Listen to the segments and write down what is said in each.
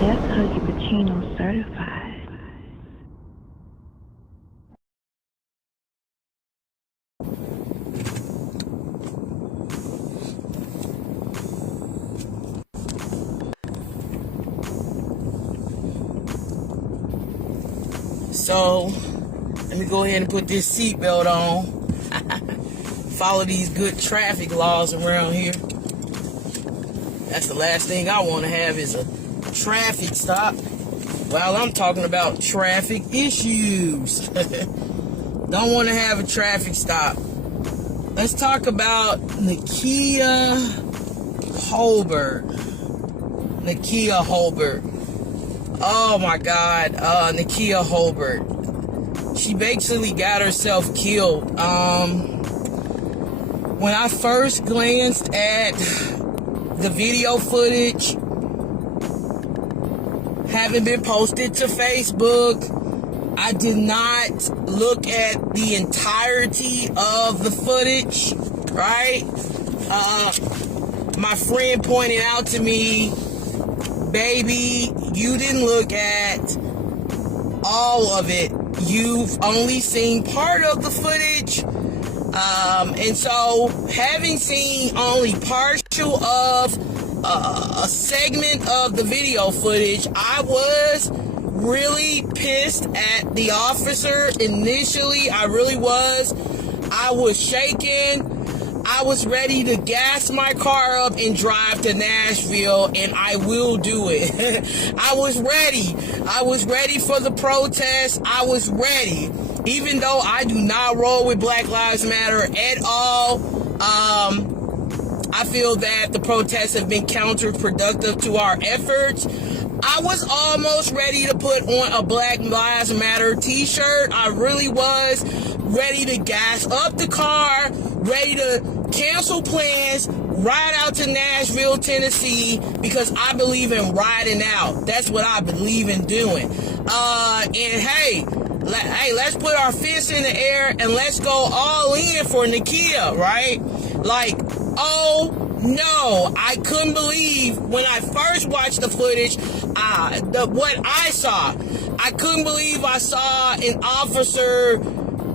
That's Huggie Pacino certified. So, let me go ahead and put this seatbelt on. Follow these good traffic laws around here. That's the last thing I want to have is a traffic stop while I'm talking about traffic issues. Don't want to have a traffic stop. Let's talk about Nika Holbert. Nika Holbert. Oh my God, Nika Holbert. She basically got herself killed. When I first glanced at the video footage, having been posted to Facebook, I did not look at the entirety of the footage, right? My friend pointed out to me, baby, you didn't look at all of it. You've only seen part of the footage. And so, having seen only partial of a segment of the video footage, I was really pissed at the officer initially. I really was. I was shaking. I was ready to gas my car up and drive to Nashville, and I will do it. I was ready. I was ready for the protest. I was ready. Even though I do not roll with Black Lives Matter at all, I feel that the protests have been counterproductive to our efforts. I was almost ready to put on a Black Lives Matter t-shirt. I really was ready to gas up the car, ready to cancel plans, ride out to Nashville, Tennessee, because I believe in riding out. That's what I believe in doing. And hey, let's put our fists in the air and let's go all in for Nika, right? Like, oh no, I couldn't believe when I first watched the footage, what I saw. I couldn't believe I saw an officer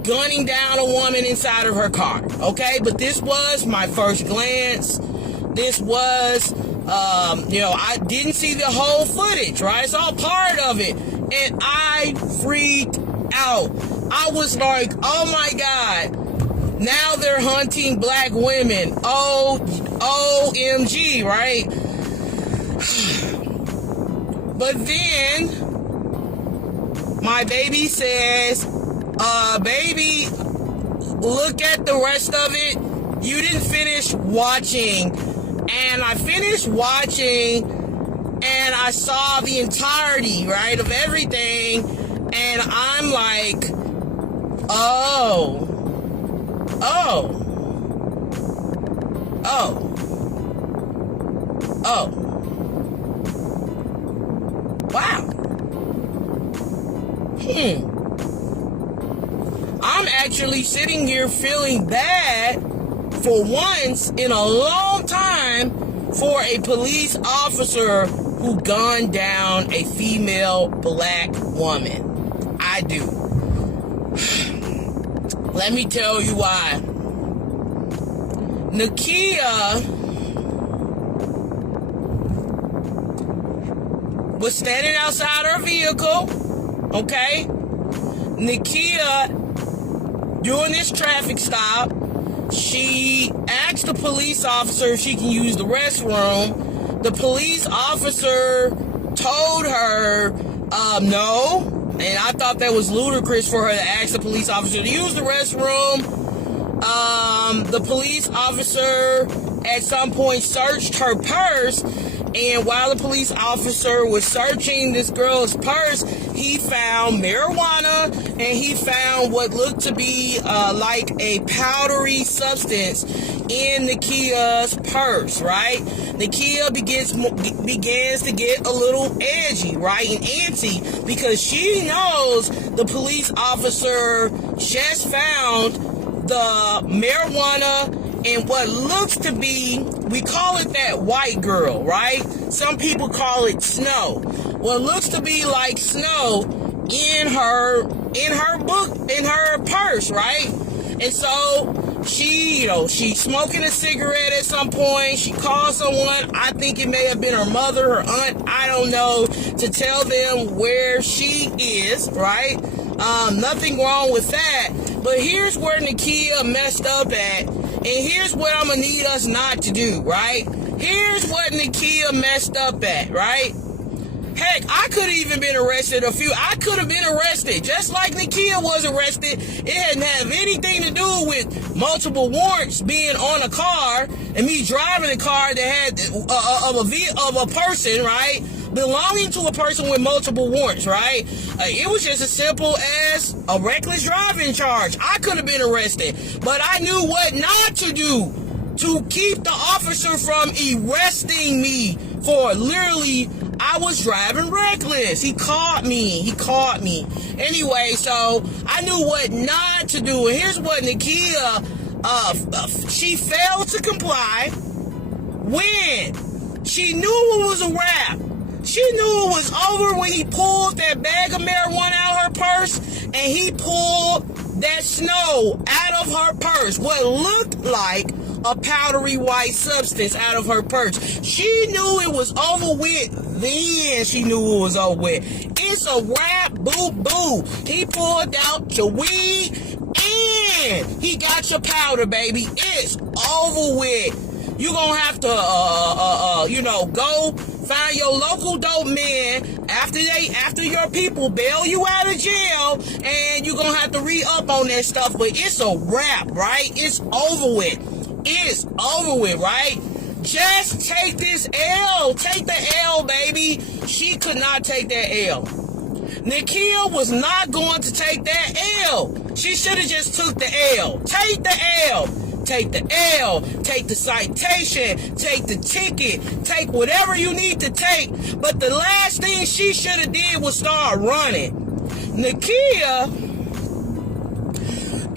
gunning down a woman inside of her car, okay? But this was my first glance. This was, I didn't see the whole footage, right? It's all part of it. And I freaked out. I was like, oh my God, now they're hunting Black women. OMG, right? But then my baby says, baby, look at the rest of it. You didn't finish watching. And I finished watching and I saw the entirety, right, of everything. And I'm like, oh. Wow. I'm actually sitting here feeling bad for once in a long time for a police officer who gunned down a female Black woman. I do. Let me tell you why. Nika was standing outside her vehicle, okay? Nika, during this traffic stop, she asked the police officer if she can use the restroom. The police officer told her, no. And I thought that was ludicrous for her to ask the police officer to use the restroom. The police officer at some point searched her purse, and while the police officer was searching this girl's purse, he found marijuana, and he found what looked to be like a powdery substance in Nika's purse, right? Nika begins to get a little edgy, right, and antsy, because she knows the police officer just found the marijuana in what looks to be, we call it that white girl, right? Some people call it snow. What looks to be like snow in her purse, right? And so she, she's smoking a cigarette at some point. She calls someone, I think it may have been her mother, her aunt, I don't know, to tell them where she is, right? Nothing wrong with that. But here's where Nika messed up at. And here's what I'm going to need us not to do, right? Here's what Nika messed up at, right? Heck, I could have even been arrested I could have been arrested, just like Nika was arrested. It didn't have anything to do with multiple warrants being on a car and me driving a car that had of a person, right? Belonging to a person with multiple warrants, right? It was just as simple as a reckless driving charge. I could have been arrested, but I knew what not to do to keep the officer from arresting me for literally, I was driving reckless. He caught me. Anyway, so I knew what not to do. And here's what Nika, she failed to comply when she knew it was a wrap. She knew it was over when he pulled that bag of marijuana out of her purse and he pulled that snow out of her purse. What looked like a powdery white substance out of her purse. She knew it was over with. Then she knew it was over with. It's a wrap, boo boo. He pulled out your weed and he got your powder, baby. It's over with. You're gonna have to, go find your local dope man after your people bail you out of jail, and you're gonna have to re-up on that stuff. But it's a wrap, right? It's over with. It's over with, right? Just take this L. Take the L, baby. She could not take that L. Nika was not going to take that L. She should have just took the L. Take the L. Take the L, take the citation, take the ticket, take whatever you need to take. But the last thing she should have did was start running. Nika,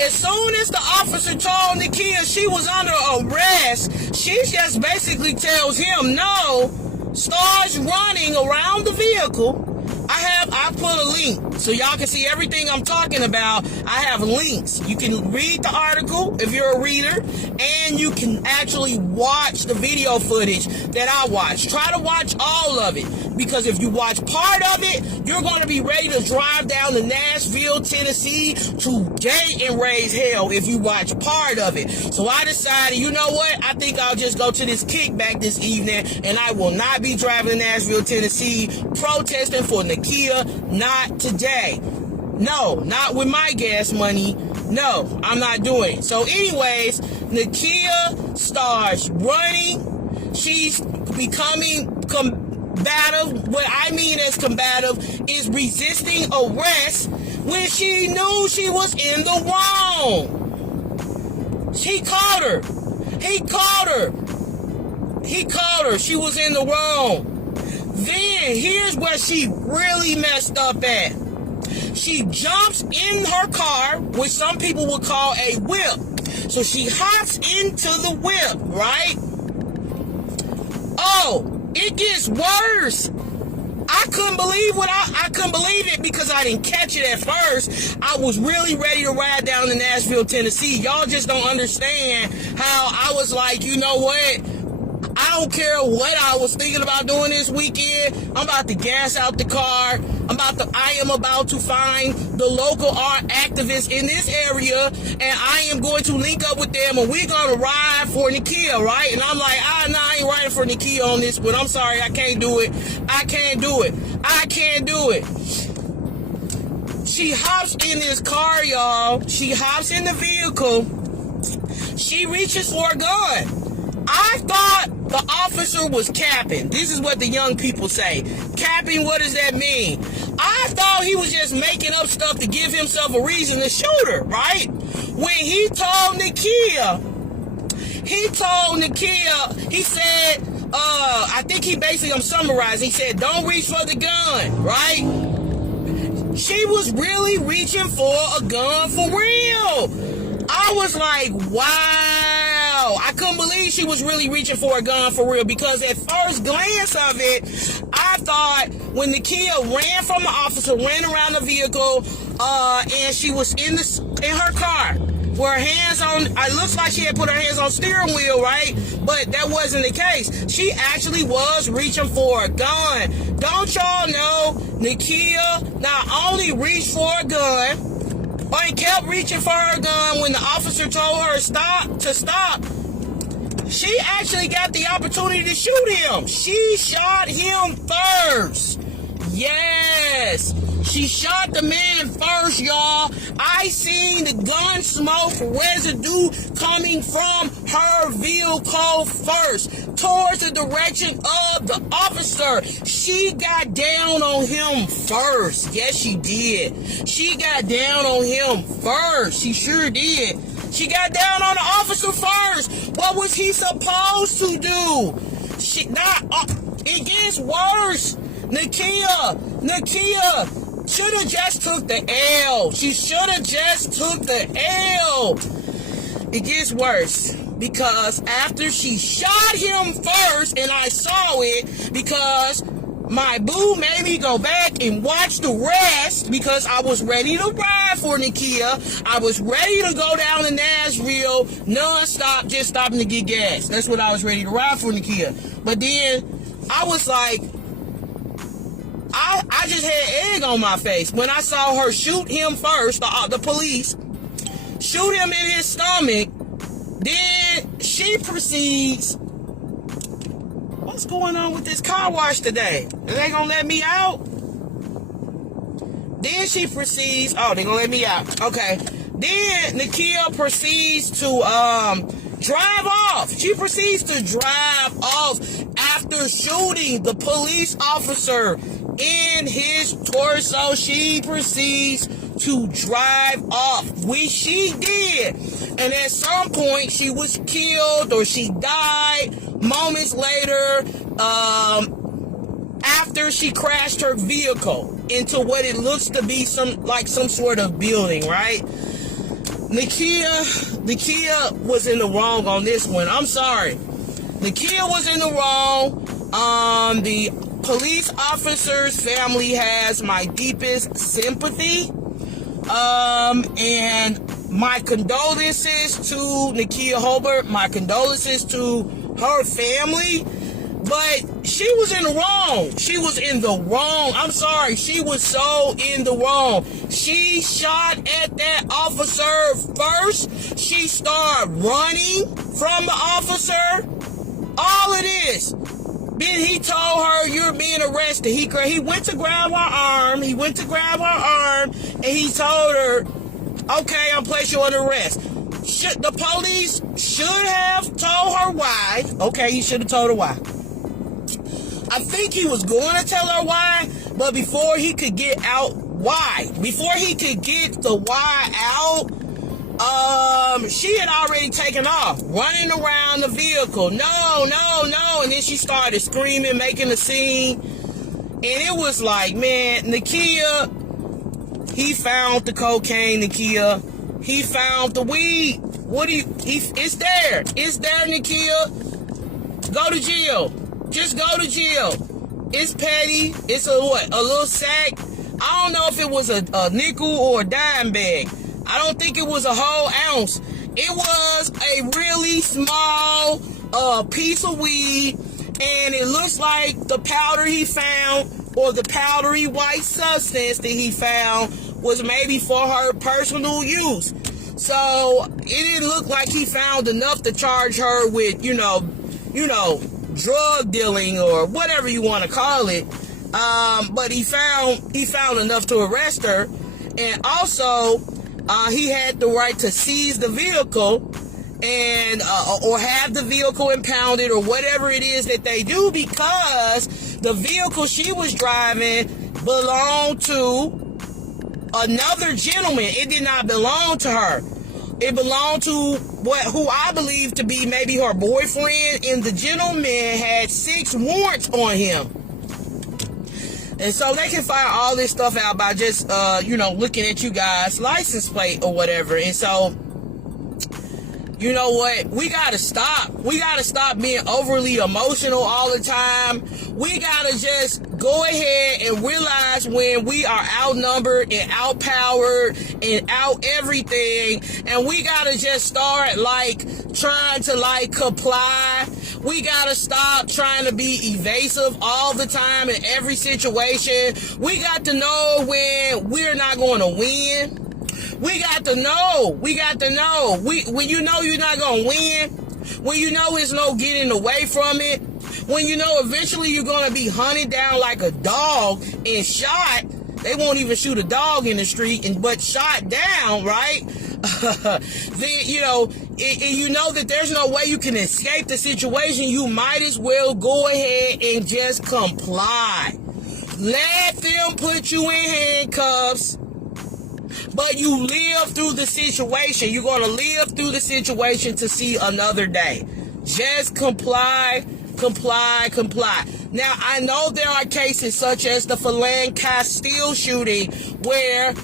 as soon as the officer told Nika she was under arrest, she just basically tells him no, starts running around the vehicle. I put a link so y'all can see everything I'm talking about. I have links. You can read the article if you're a reader, and you can actually watch the video footage that I watched. Try to watch all of it, because if you watch part of it, you're going to be ready to drive down to Nashville, Tennessee today and raise hell if you watch part of it. So I decided, you know what? I think I'll just go to this kickback this evening, and I will not be driving to Nashville, Tennessee, protesting for Nika. Not today. No, not with my gas money. No, I'm not doing it. So anyways, Nika starts running. She's becoming combative. What I mean as combative is resisting arrest when she knew she was in the wrong. He caught her. She was in the wrong. Then, here's where she really messed up at. She jumps in her car, which some people would call a whip. So she hops into the whip, right? Oh, it gets worse. I couldn't believe it because I didn't catch it at first. I was really ready to ride down to Nashville, Tennessee. Y'all just don't understand how I was like, you know what? I don't care what I was thinking about doing this weekend. I'm about to gas out the car. I am about to find the local art activists in this area, and I am going to link up with them, and we're going to ride for Nika, right? And I'm like, I ain't riding for Nika on this, but I'm sorry, I can't do it. She hops in this car, y'all. She hops in the vehicle. She reaches for a gun. I thought the officer was capping. This is what the young people say. Capping, what does that mean? I thought he was just making up stuff to give himself a reason to shoot her, right? When he told Nika, he said, I think I'm summarizing, he said, don't reach for the gun, right? She was really reaching for a gun for real. I was like, wow. know. I couldn't believe she was really reaching for a gun for real, because at first glance of it, I thought when Nikia ran from the officer, ran around the vehicle, and she was in her car, with her hands on, it looks like she had put her hands on steering wheel, right? But that wasn't the case. She actually was reaching for a gun. Don't y'all know Nikia not only reached for a gun, but kept reaching for her gun when the officer told her to stop. She actually got the opportunity to shoot him. She shot him first. Yes. She shot the man first, y'all. I seen the gun smoke residue coming from her vehicle first, towards the direction of the officer. She got down on him first. Yes, she did. She got down on him first. She sure did. She got down on the officer first. What was he supposed to do? It gets worse. Nikia should have just took the L. She should have just took the L. It gets worse, because after she shot him first, and I saw it, because my boo made me go back and watch the rest, because I was ready to ride for Nikia. I was ready to go down to Nashville non-stop, just stopping to get gas. That's what I was ready to ride for Nikia. But then I was like, I just had egg on my face when I saw her shoot him first, the police, shoot him in his stomach. Then she proceeds, what's going on with this car wash today? Are they gonna let me out? Then she proceeds, oh, they gonna let me out. Okay. Then Nikia proceeds to drive off. She proceeds to drive off after shooting the police officer in his torso. She proceeds to drive off, which she did. And at some point, she was killed, or she died moments later, after she crashed her vehicle into what it looks to be some sort of building, right? Nikia was in the wrong on this one. I'm sorry. Nikia was in the wrong. The police officer's family has my deepest sympathy. And my condolences to Nikia Holbert. My condolences to her family. But she was in the wrong. She was in the wrong. I'm sorry. She was so in the wrong. She shot at that officer first. She started running from the officer. All of this. Then he told her, you're being arrested. He went to grab her arm. And he told her, okay, I'll place you under arrest. The police should have told her why. Okay, he should have told her why. I think he was going to tell her why, but before he could get out before he could get the why out, she had already taken off, running around the vehicle. No. And then she started screaming, making a scene. And it was like, man, Nikia, he found the cocaine, Nikia. He found the weed. It's there. It's there, Nikia. Go to jail. Just go to jail. It's petty. It's a little sack. I don't know if it was a nickel or a dime bag. I don't think it was a whole ounce. It was a really small piece of weed, and it looks like the powder he found, or the powdery white substance that he found, was maybe for her personal use. So it didn't look like he found enough to charge her with, drug dealing or whatever you want to call it. But he found enough to arrest her, and also he had the right to seize the vehicle and or have the vehicle impounded or whatever it is that they do, because the vehicle she was driving belonged to another gentleman. It did not belong to her. It belonged to who I believe to be maybe her boyfriend, and the gentleman had 6 warrants on him. And so they can find all this stuff out by just, looking at you guys' license plate or whatever. And so you know what? We gotta stop. We gotta stop being overly emotional all the time. We gotta just go ahead and realize when we are outnumbered and outpowered and out everything, and we gotta just start like trying to like comply. We gotta stop trying to be evasive all the time in every situation. We got to know when we're not going to win. We got to know. When you know you're not going to win, when you know there's no getting away from it, when you know eventually you're going to be hunted down like a dog and shot. They won't even shoot a dog in the street, but shot down, right? Then, you know, and you know that there's no way you can escape the situation. You might as well go ahead and just comply. Let them put you in handcuffs. But you live through the situation. You're going to live through the situation to see another day. Just comply. Now, I know there are cases such as the Philan Castile shooting where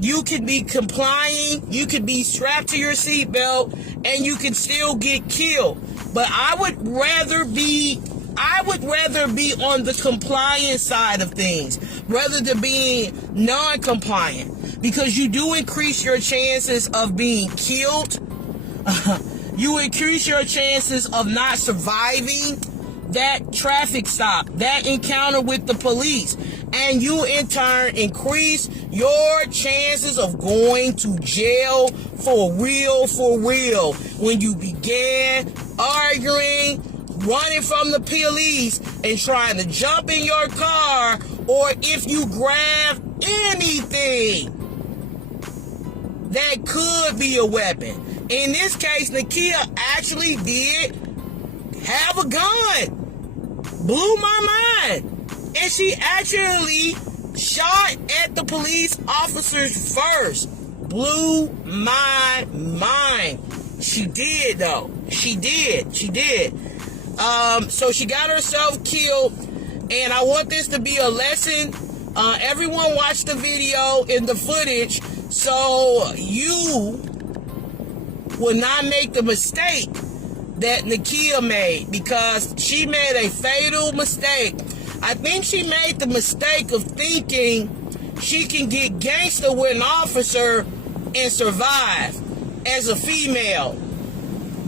you could be complying, you could be strapped to your seatbelt, and you can still get killed. But I would rather be on the compliant side of things rather than being non-compliant, because you do increase your chances of being killed. You increase your chances of not surviving that traffic stop, that encounter with the police, and you in turn increase your chances of going to jail for real when you began arguing, running from the police, and trying to jump in your car, or if you grab anything that could be a weapon. In this case, Nika actually did have a gun. Blew my mind. And she actually shot at the police officers first. Blew my mind. She did, though. She did. So she got herself killed. And I want this to be a lesson. Everyone watch the video and the footage so you will not make the mistake that Nika made, because she made a fatal mistake. I think she made the mistake of thinking she can get gangster with an officer and survive as a female.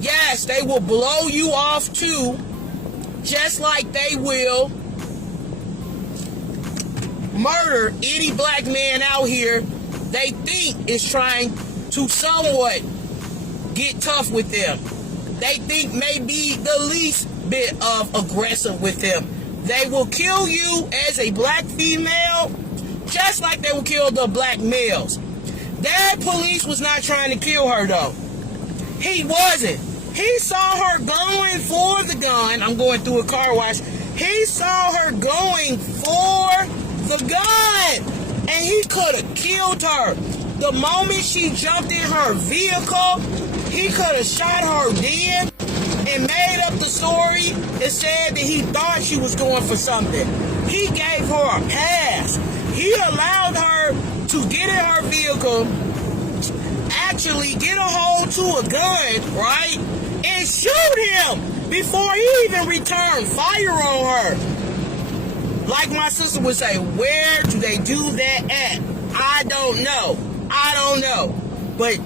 Yes, they will blow you off too, just like they will murder any black man out here they think is trying to somewhat get tough with them. They think may be the least bit of aggressive with them. They will kill you as a black female just like they will kill the black males. That police was not trying to kill her, though. He wasn't. He saw her going for the gun. I'm going through a car wash. He saw her going for the gun, and he could have killed her. The moment she jumped in her vehicle, he could have shot her dead and made up the story and said that he thought she was going for something. He gave her a pass. He allowed her to get in her vehicle, actually get a hold to a gun, right, and shoot him before he even returned fire on her. Like my sister would say, where do they do that at? I don't know. But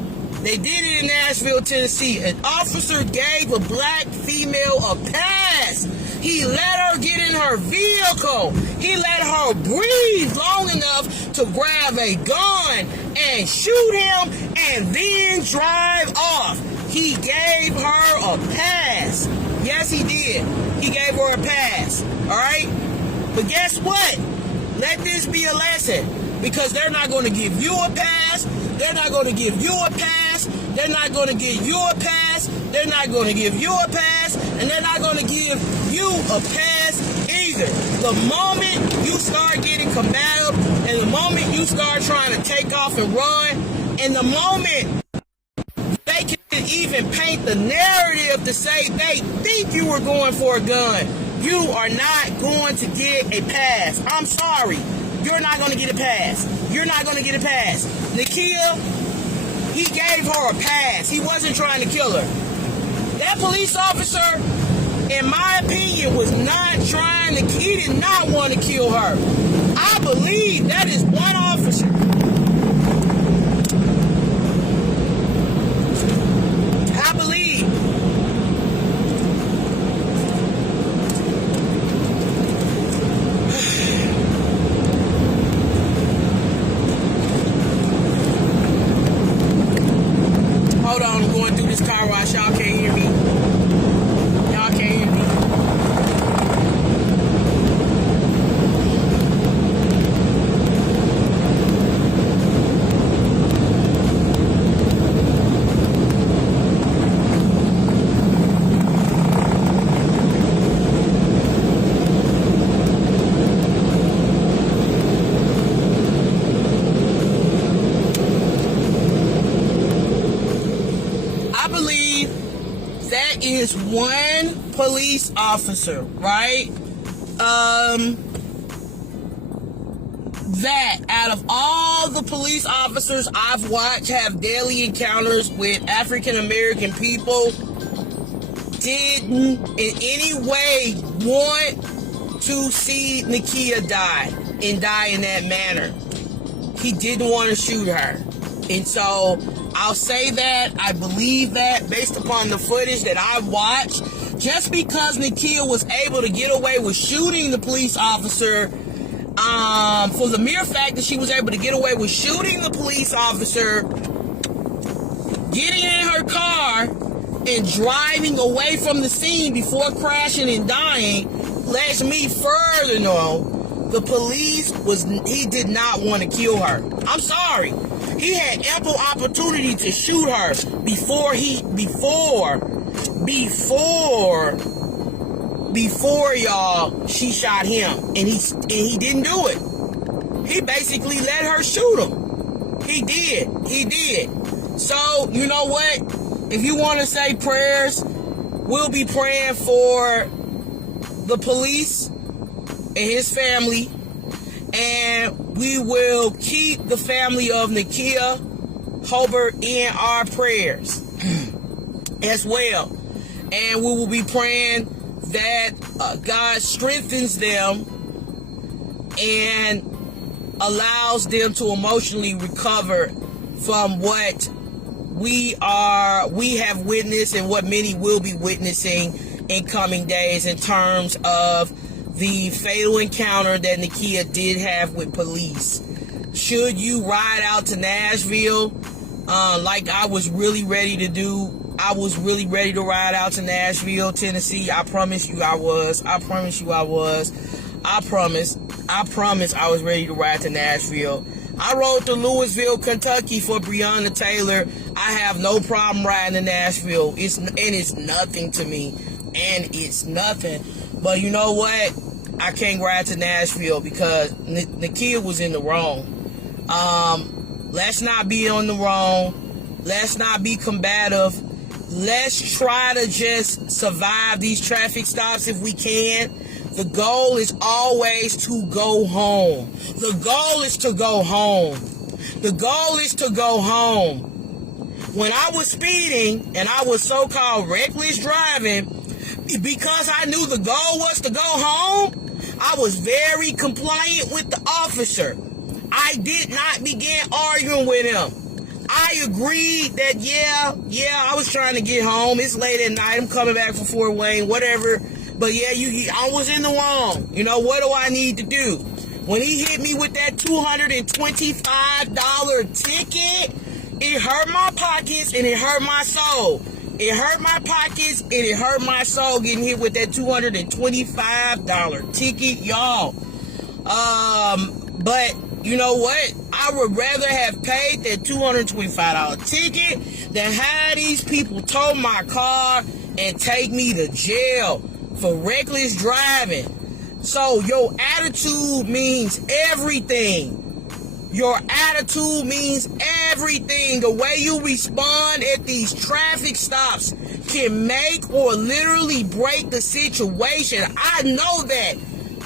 they did it in Nashville, Tennessee. An officer gave a black female a pass. He let her get in her vehicle. He let her breathe long enough to grab a gun and shoot him and then drive off. He gave her a pass. Yes, he did. He gave her a pass. All right? But guess what? Let this be a lesson. Because they're not going to give you a pass. They're not going to give you a pass. They're not going to give you a pass. They're not going to give you a pass. And they're not going to give you a pass either. The moment you start getting combative, and the moment you start trying to take off and run, and the moment they can even paint the narrative to say they think you were going for a gun, you are not going to get a pass. I'm sorry. You're not going to get a pass. You're not going to get a pass. Nika, he gave her a pass. He wasn't trying to kill her. That police officer, in my opinion, was not trying to, he did not want to kill her. I believe that is one officer. I believe. Hold on, I'm going through this car wash. Y'all can't hear me. Y'all can't hear me. Is one police officer, right? That out of all the police officers I've watched have daily encounters with African American people, didn't in any way want to see Nika die in that manner. He didn't want to shoot her. And so I'll say that I believe that based upon the footage that I watched, just because Nika was able to get away with shooting the police officer, for the mere fact that she was able to get away with shooting the police officer, getting in her car and driving away from the scene before crashing and dying, lets me further know the police he did not want to kill her. I'm sorry. He had ample opportunity to shoot her before y'all, she shot him, and he didn't do it. He basically let her shoot him. He did. So, you know what? If you want to say prayers, we'll be praying for the police and his family, and we will keep the family of Nika Holbert in our prayers as well. And we will be praying that God strengthens them and allows them to emotionally recover from what we have witnessed and what many will be witnessing in coming days in terms of the fatal encounter that Nika did have with police. Should you ride out to Nashville, like I was really ready to do? I was really ready to ride out to Nashville, Tennessee. I promise you I was. I promise I was ready to ride to Nashville. I rode to Louisville, Kentucky for Breonna Taylor. I have no problem riding to Nashville. It's nothing to me. And it's nothing. But you know what? I can't ride to Nashville because Nika was in the wrong. Let's not be on the wrong. Let's not be combative. Let's try to just survive these traffic stops if we can. The goal is always to go home. The goal is to go home. The goal is to go home. When I was speeding and I was so-called reckless driving, because I knew the goal was to go home, I was very compliant with the officer. I did not begin arguing with him. I agreed that, yeah, I was trying to get home. It's late at night. I'm coming back from Fort Wayne, whatever. But yeah, I was in the wrong. You know, what do I need to do? When he hit me with that $225 ticket, it hurt my pockets and it hurt my soul. It hurt my pockets and it hurt my soul getting hit with that $225 ticket, y'all. But you know what? I would rather have paid that $225 ticket than have these people tow my car and take me to jail for reckless driving. So your attitude means everything. Your attitude means everything. The way you respond at these traffic stops can make or literally break the situation. I know that.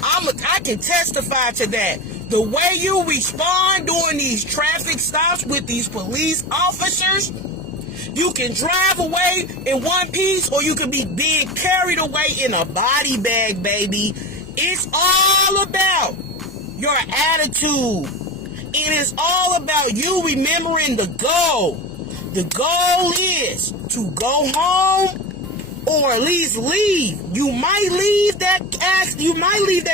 I can testify to that. The way you respond during these traffic stops with these police officers, you can drive away in one piece, or you can be being carried away in a body bag, baby. It's all about your attitude. It is all about you remembering the goal. The goal is to go home, or at least leave. You might leave that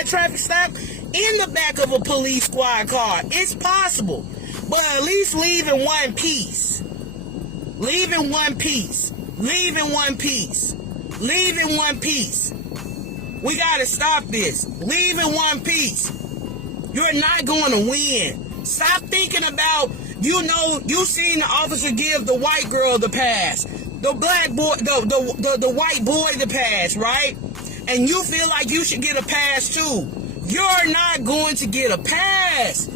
traffic stop in the back of a police squad car. It's possible, but at least leave in one piece. Leave in one piece. Leave in one piece. Leave in one piece. We gotta stop this. Leave in one piece. You're not going to win. Stop thinking about, you seen the officer give the white girl the pass, the black boy, the white boy the pass, right? And you feel like you should get a pass too. You're not going to get a pass.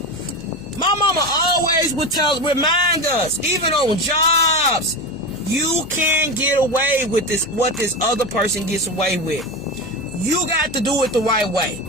My mama always would remind us, even on jobs, you can't get away with this, what this other person gets away with. You got to do it the right way.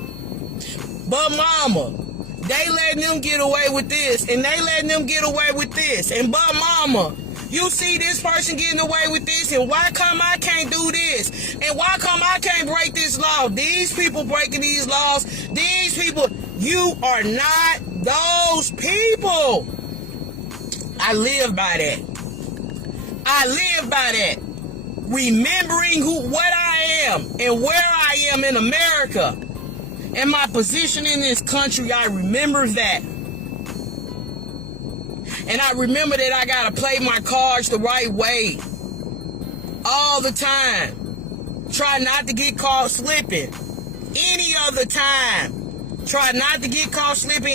But mama, they letting them get away with this, and they letting them get away with this. And but mama, you see this person getting away with this, and why come I can't do this? And why come I can't break this law? These people breaking these laws, these people, you are not those people. I live by that. I live by that. Remembering what I am and where I am in America and my position in this country, I remember that. And I remember that I gotta play my cards the right way all the time. Try not to get caught slipping any other time. Try not to get caught slipping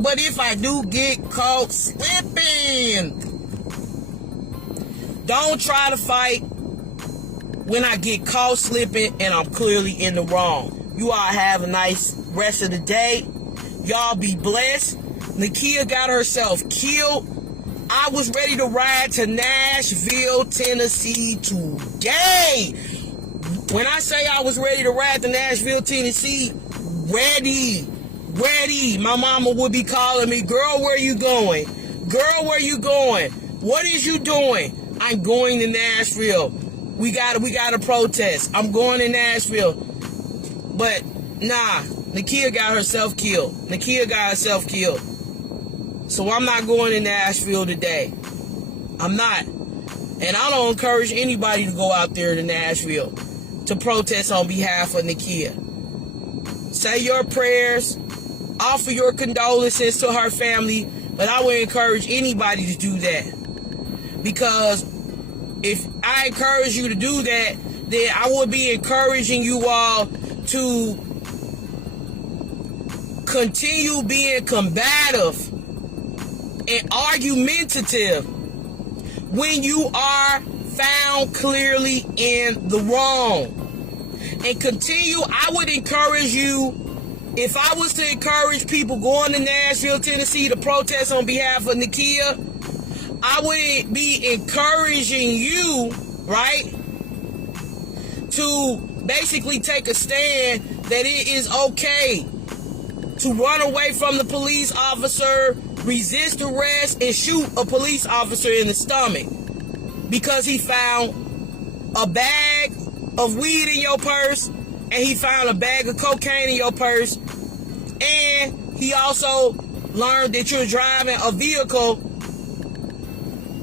but if I do get caught slipping, don't try to fight when I get caught slipping and I'm clearly in the wrong. You all have a nice rest of the day. Y'all be blessed. Nika got herself killed. I was ready to ride to Nashville, Tennessee today. When I say I was ready to ride to Nashville, Tennessee, ready. My mama would be calling me, girl, where you going? Girl, where you going? What is you doing? I'm going to Nashville. We gotta protest. I'm going to Nashville. But nah, Nakia got herself killed. So I'm not going to Nashville today. I'm not. And I don't encourage anybody to go out there to Nashville to protest on behalf of Nakia. Say your prayers, offer your condolences to her family, but I would encourage anybody to do that. Because if I encourage you to do that, then I would be encouraging you all to continue being combative and argumentative when you are found clearly in the wrong. And continue, I would encourage you, if I was to encourage people going to Nashville, Tennessee to protest on behalf of Nakia, I would be encouraging you, right, to basically take a stand that it is okay to run away from the police officer, resist arrest, and shoot a police officer in the stomach because he found a bag of weed in your purse and he found a bag of cocaine in your purse, and he also learned that you're driving a vehicle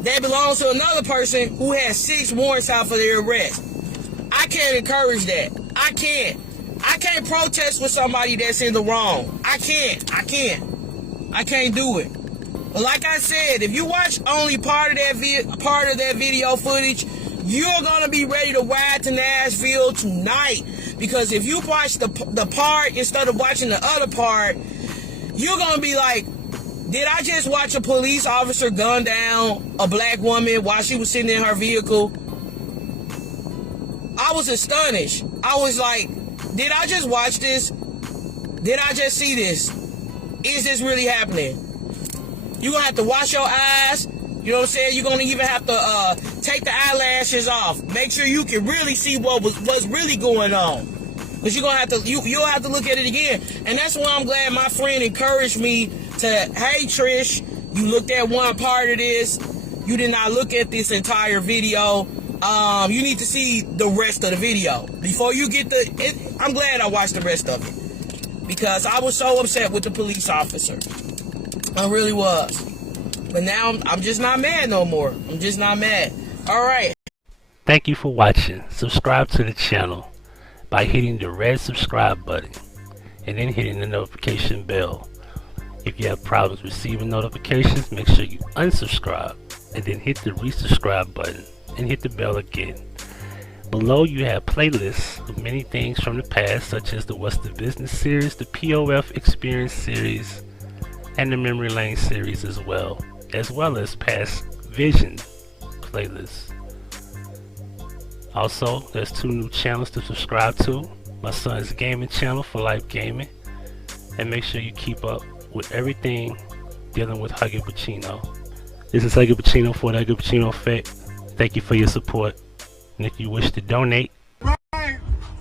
that belongs to another person who has 6 warrants out for their arrest. I can't encourage that. I can't protest with somebody that's in the wrong. I can't do it. But like I said, if you watch only part of that video footage, you're gonna be ready to ride to Nashville tonight. Because if you watch the part instead of watching the other part, you're gonna be like, did I just watch a police officer gun down a black woman while she was sitting in her vehicle? I was astonished. I was like, did I just watch this? Did I just see this? Is this really happening? You're going to have to wash your eyes. You know what I'm saying? You're going to even have to take the eyelashes off. Make sure you can really see what's really going on. Because you're gonna have to, you'll have to look at it again. And that's why I'm glad my friend encouraged me to, hey Trish, you looked at one part of this, you did not look at this entire video. You need to see the rest of the video before you get I'm glad I watched the rest of it, because I was so upset with the police officer. I really was. But now I'm just not mad no more. I'm just not mad. All right. Thank you for watching. Subscribe to the channel by hitting the red subscribe button and then hitting the notification bell. If you have problems receiving notifications, make sure you unsubscribe and then hit the resubscribe button and hit the bell again. Below you have playlists of many things from the past, such as the What's the Business series, the POF Experience series, and the Memory Lane series as well as past Vision playlists. Also, there's 2 new channels to subscribe to. My son's gaming channel, For Life Gaming, and make sure you keep up with everything dealing with Huggie Pacino. This is Huggie Pacino for the Huggie Pacino Effect. Thank you for your support, and if you wish to donate, right,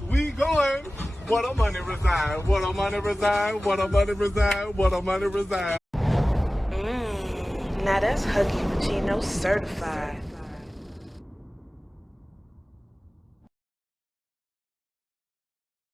we going. What a money reside, what a money reside, what a money reside, what a money reside. Now that's Huggie Pacino certified.